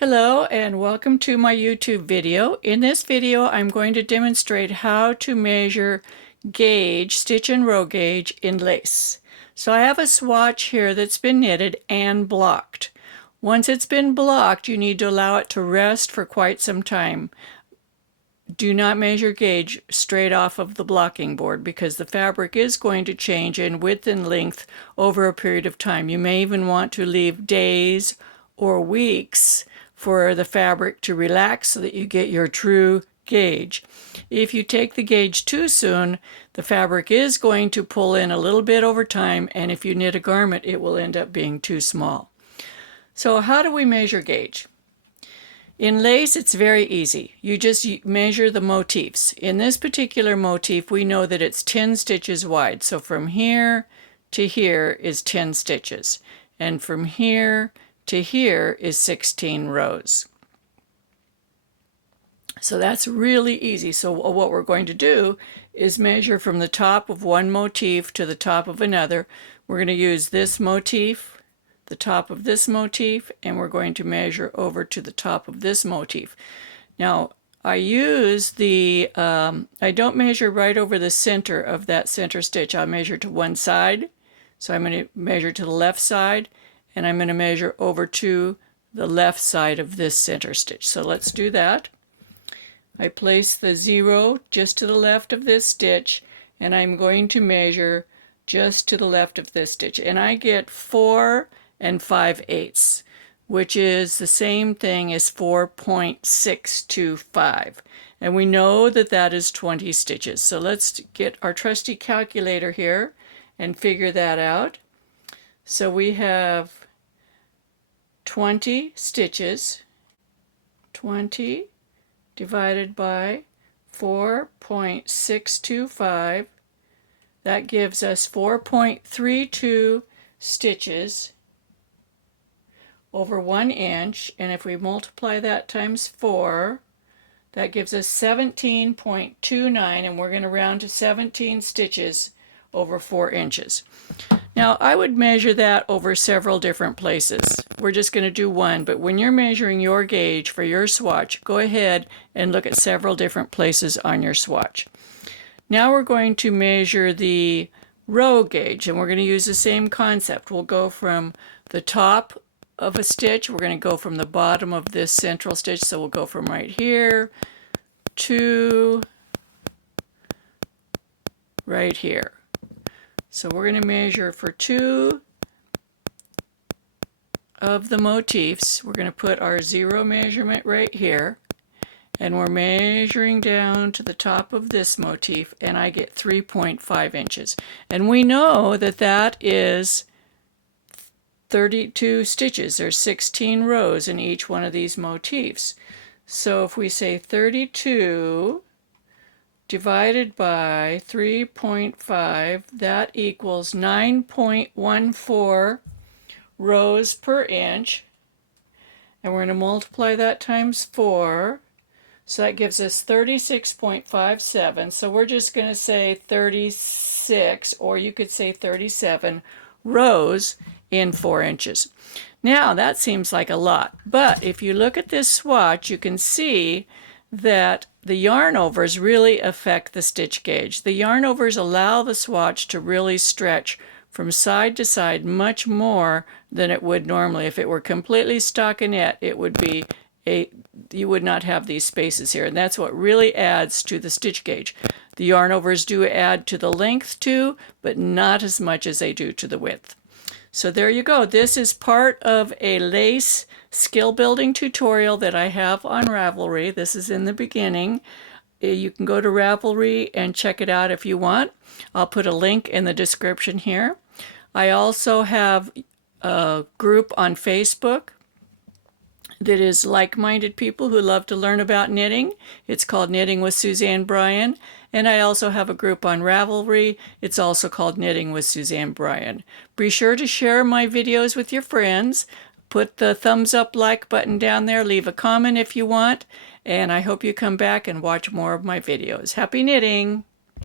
Hello and welcome to my YouTube video. In this video I'm going to demonstrate how to measure gauge, stitch and row gauge in lace. So I have a swatch here that's been knitted and blocked. Once it's been blocked, you need to allow it to rest for quite some time. Do not measure gauge straight off of the blocking board because the fabric is going to change in width and length over a period of time. You may even want to leave days or weeks for the fabric to relax so that you get your true gauge. If you take the gauge too soon, the fabric is going to pull in a little bit over time, and if you knit a garment, it will end up being too small. So how do we measure gauge? In lace, it's very easy. You just measure the motifs. In this particular motif, we know that it's 10 stitches wide. So from here to here is 10 stitches. And from here to here is 16 rows. So that's really easy. So what we're going to do is measure from the top of one motif to the top of another. We're going to use this motif, the top of this motif, and we're going to measure over to the top of this motif. Now I use the, I don't measure right over the center of that center stitch. I'll measure to one side. So I'm going to measure to the left side, and I'm going to measure over to the left side of this center stitch. So let's do that. I place the 0 just to the left of this stitch, and I'm going to measure just to the left of this stitch. And I get 4 5/8, which is the same thing as 4.625. And we know that that is 20 stitches. So let's get our trusty calculator here and figure that out. So we have 20 stitches, 20 divided by 4.625, that gives us 4.32 stitches over 1 inch, and if we multiply that times 4, that gives us 17.29, and we're going to round to 17 stitches over 4 inches. Now I would measure that over several different places. We're just going to do one, but when you're measuring your gauge for your swatch, go ahead and look at several different places on your swatch. Now we're going to measure the row gauge, and we're going to use the same concept. We'll go from the top of a stitch, we're going to go from the bottom of this central stitch, so we'll go from right here to right here. So we're going to measure for 2 of the motifs. We're going to put our 0 measurement right here, and we're measuring down to the top of this motif, and I get 3.5 inches. And we know that that is 32 stitches. There's 16 rows in each one of these motifs. So if we say 32 divided by 3.5, that equals 9.14 rows per inch, and we're going to multiply that times 4, so that gives us 36.57. So we're just going to say 36, or you could say 37 rows in 4 inches. Now that seems like a lot, but if you look at this swatch, you can see that the yarn overs really affect the stitch gauge. The yarn overs allow the swatch to really stretch from side to side much more than it would normally. If it were completely stockinette, it would be you would not have these spaces here, and that's what really adds to the stitch gauge. The yarn overs do add to the length too, but not as much as they do to the width. So there you go. This is part of a lace skill building tutorial that I have on Ravelry. This is in the beginning. You can go to Ravelry and check it out if you want. I'll put a link in the description here. I also have a group on Facebook that is like-minded people who love to learn about knitting. It's called Knitting with Suzanne Bryan. And I also have a group on Ravelry. It's also called Knitting with Suzanne Bryan. Be sure to share my videos with your friends. Put the thumbs up like button down there. Leave a comment if you want. And I hope you come back and watch more of my videos. Happy knitting!